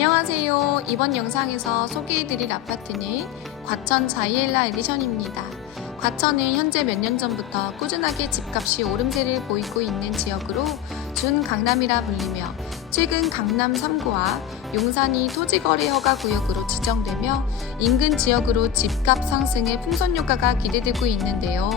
안녕하세요. 이번 영상에서 소개해드릴 아파트는 과천 자이엘라 에디션입니다. 과천은 현재 몇 년 전부터 꾸준하게 집값이 오름세를 보이고 있는 지역으로 준 강남이라 불리며 최근 강남 3구와 용산이 토지거래 허가 구역으로 지정되며 인근 지역으로 집값 상승의 풍선 효과가 기대되고 있는데요.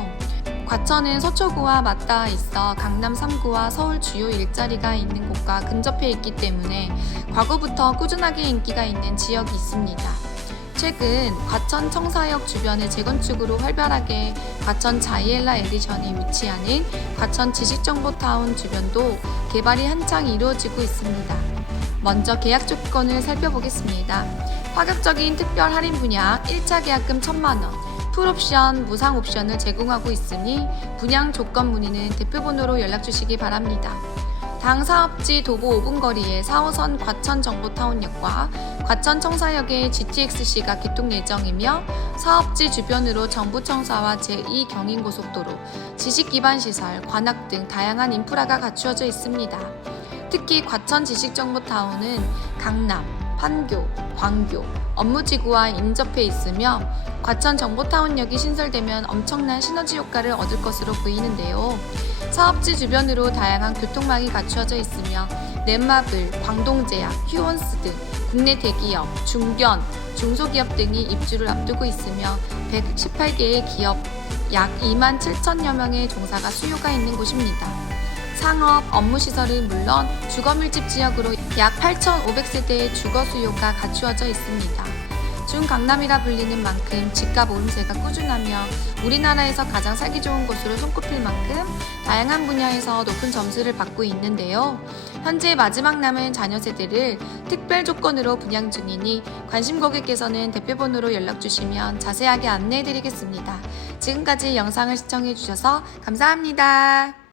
과천은 서초구와 맞닿아 있어 강남 3구와 서울 주요 일자리가 있는 곳과 근접해 있기 때문에 과거부터 꾸준하게 인기가 있는 지역이 있습니다. 최근 과천 청사역 주변의 재건축으로 활발하게 과천 자이엘라 에디션이 위치하는 과천 지식정보타운 주변도 개발이 한창 이루어지고 있습니다. 먼저 계약 조건을 살펴보겠습니다. 파격적인 특별 할인 분야 1차 계약금 1천만 원, 풀옵션, 무상 옵션을 제공하고 있으니 분양 조건 문의는 대표번호로 연락 주시기 바랍니다. 당 사업지 도보 5분 거리에 4호선 과천 정보타운역과 과천 청사역의 GTX-C가 개통 예정이며 사업지 주변으로 정부청사와 제2경인고속도로, 지식기반시설, 관악 등 다양한 인프라가 갖추어져 있습니다. 특히 과천 지식정보타운은 강남, 판교, 광교, 업무지구와 인접해 있으며 과천 정보타운역이 신설되면 엄청난 시너지 효과를 얻을 것으로 보이는데요. 사업지 주변으로 다양한 교통망이 갖추어져 있으며 넷마블, 광동제약, 휴원스 등 국내 대기업, 중견, 중소기업 등이 입주를 앞두고 있으며 118개의 기업 약 2만 7천여 명의 종사가 수요가 있는 곳입니다. 상업, 업무시설은 물론 주거밀집 지역으로 약 8,500세대의 주거 수요가 갖추어져 있습니다. 중강남이라 불리는 만큼 집값 오름세가 꾸준하며 우리나라에서 가장 살기 좋은 곳으로 손꼽힐 만큼 다양한 분야에서 높은 점수를 받고 있는데요. 현재 마지막 남은 자녀 세대를 특별 조건으로 분양 중이니 관심 고객께서는 대표번호로 연락 주시면 자세하게 안내해 드리겠습니다. 지금까지 영상을 시청해 주셔서 감사합니다.